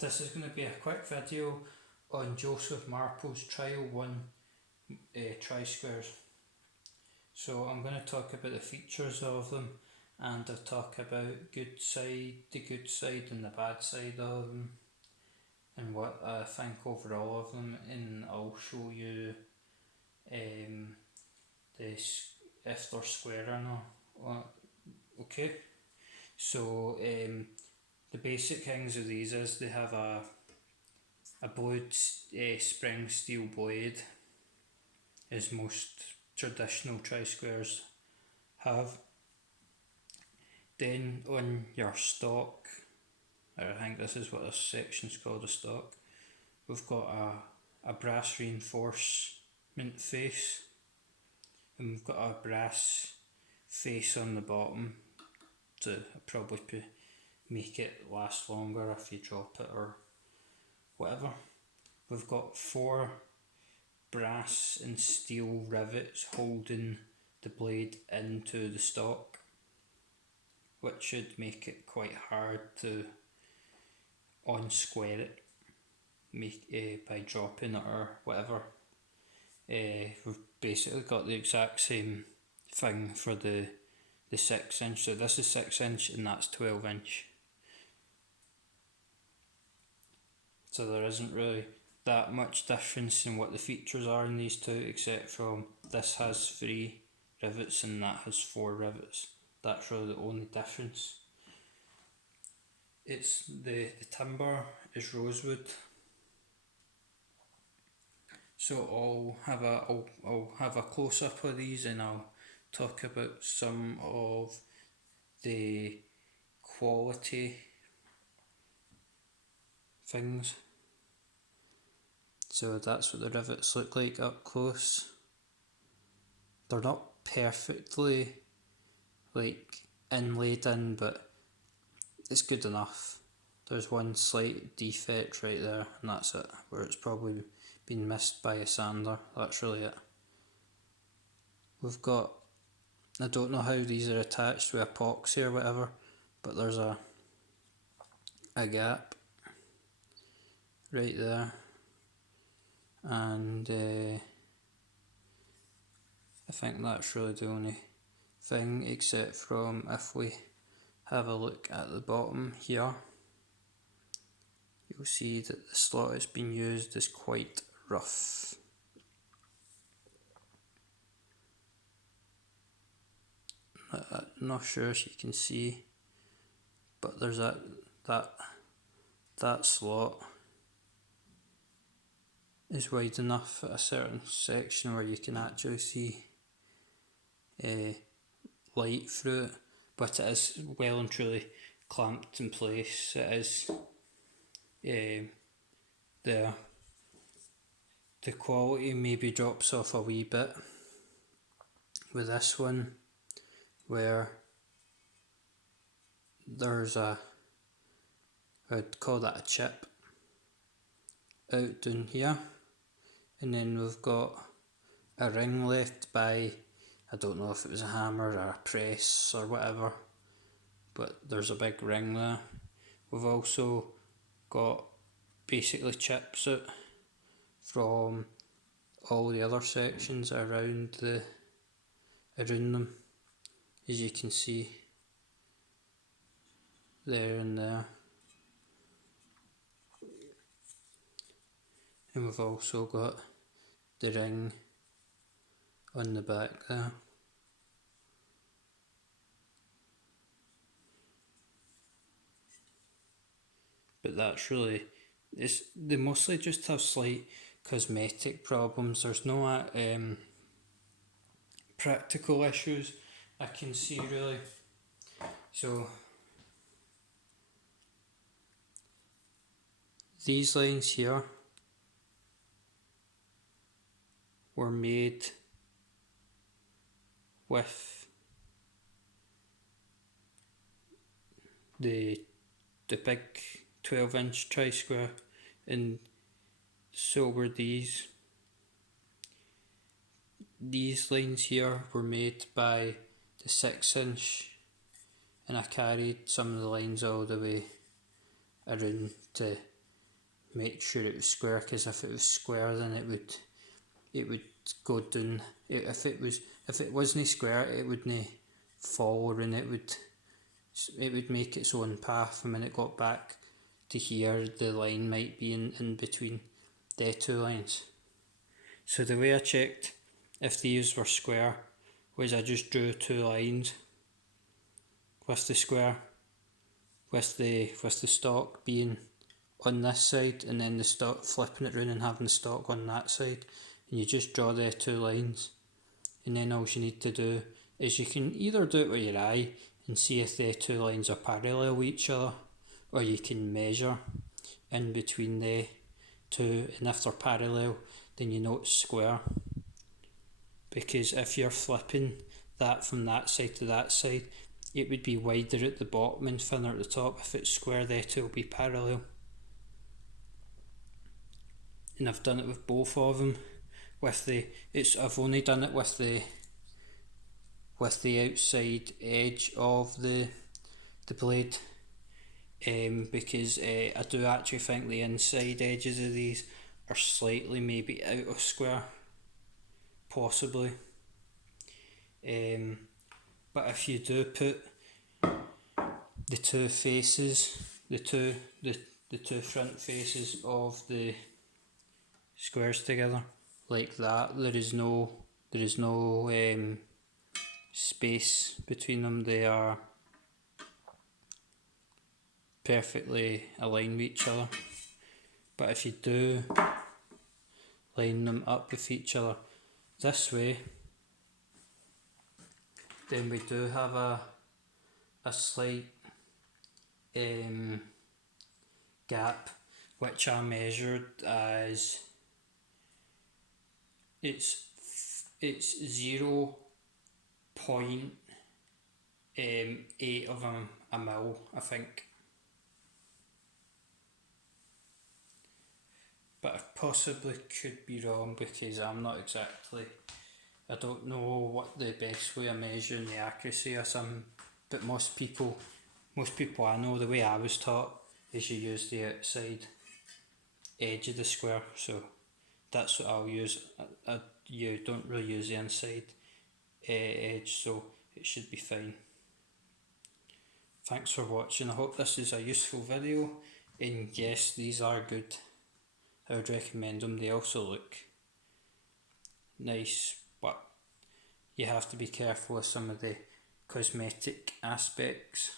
This is going to be a quick video on Joseph Marples Trial 1 tri-squares. So I'm going to talk about the features of them, and I'll talk about the good side and the bad side of them, and what I think overall of them, and I'll show you if they're square or not. Okay, so the basic things of these is they have a blued spring steel blade, as most traditional tri-squares have. Then on your stock, or I think this is what this section's called, a stock, we've got a brass reinforcement face, and we've got a brass face on the bottom to probably make it last longer if you drop it or whatever. We've got 4 brass and steel rivets holding the blade into the stock, which should make it quite hard to unsquare it by dropping it or whatever. We've basically got the exact same thing for the 6-inch. So this is 6-inch and that's 12-inch. So there isn't really that much difference in what the features are in these two, except from this has 3 rivets and that has 4 rivets. That's really the only difference. It's the timber is rosewood. So I'll have a close up of these, and I'll talk about some of the quality things. So that's what the rivets look like up close. They're not perfectly inlaid in, but it's good enough. There's one slight defect right there, and that's it, where it's probably been missed by a sander. That's really it. We've got, I don't know how these are attached with epoxy or whatever, but there's a gap right there, and I think that's really the only thing, except from if we have a look at the bottom here, you'll see that the slot that's been used is quite rough. I'm not sure if you can see, but there's that slot is wide enough at a certain section where you can actually see light through it, but it is well and truly clamped in place. It is there. The quality maybe drops off a wee bit with this one, where there's I'd call that a chip out down here, and then we've got a ring left by, I don't know if it was a hammer or a press or whatever, but there's a big ring there. We've also got basically chips out from all the other sections around them, as you can see there and there. And we've also got the ring on the back there. But that's really, they mostly just have slight cosmetic problems. There's no practical issues I can see really. So these lines here were made with the big 12-inch tri-square, and so were these. These lines here were made by the 6-inch, and I carried some of the lines all the way around to make sure it was square, because if it was square then it would go down. If it wasn't square, it wouldn't follow, and it would make its own path, and when it got back to here the line might be in between the two lines. So the way I checked if these were square was I just drew two lines with the square, with the stalk being on this side, and then the stalk flipping it round and having the stalk on that side, and you just draw the two lines, and then all you need to do is you can either do it with your eye and see if the two lines are parallel with each other, or you can measure in between the two, and if they're parallel then you know it's square, because if you're flipping that from that side to that side, it would be wider at the bottom and thinner at the top. If it's square, the two will be parallel. And I've done it with both of them. I've only done it with the outside edge of the blade, because I do actually think the inside edges of these are slightly maybe out of square, possibly. But if you do put the two faces, the two front faces of the squares together like that, there is no space between them. They are perfectly aligned with each other. But if you do line them up with each other this way, then we do have a slight gap, which I measured as it's 0.8 of a mil, I think. But I possibly could be wrong, because I don't know what the best way of measuring the accuracy of some, but most people I know, the way I was taught is you use the outside edge of the square, so that's what I'll use. You don't really use the inside edge, so it should be fine. Thanks for watching. I hope this is a useful video, and yes, these are good. I would recommend them. They also look nice, but you have to be careful with some of the cosmetic aspects.